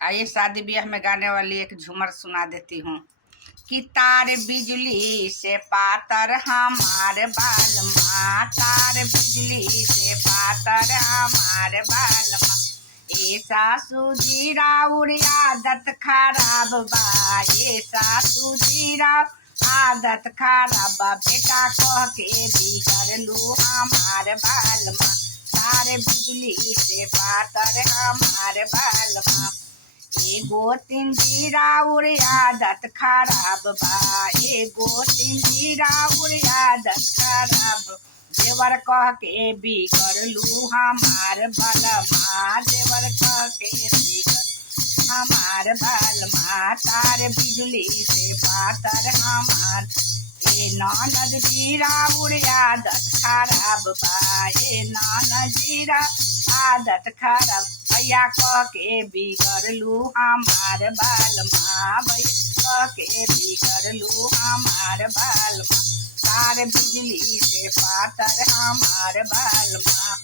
आइए शादी ब्याह में गाने वाली एक झूमर सुना देती हूँ कि तार बिजली से पातर हमार बाल माँ, तार बिजली से पातर हमार बाल माँ। ए सासू जी राउर आदत खराब बा, ए सासू जी राउर आदत खराब बा, बेटा कह के बिगड़ लू हमार बाल माँ, तार बिजली से पातर हमार बाल माँ। एगो तीन राउर आदत खराब बा, एगो तीन राउर आदत खराब, देवर कह के बिगड़लू हमार बलमा, देवर कह के बिगड़ हमार बलमा, तार बिजली से पातर हमार। ए ननद जी राउर आदत खराब बा, ए ननद जी आदत खराब, भैया कह के बिगड़लू हमार बालमा, भैया कह के बिगड़लू हमार बालमा, तार बिजली से पातर हमार बालमा।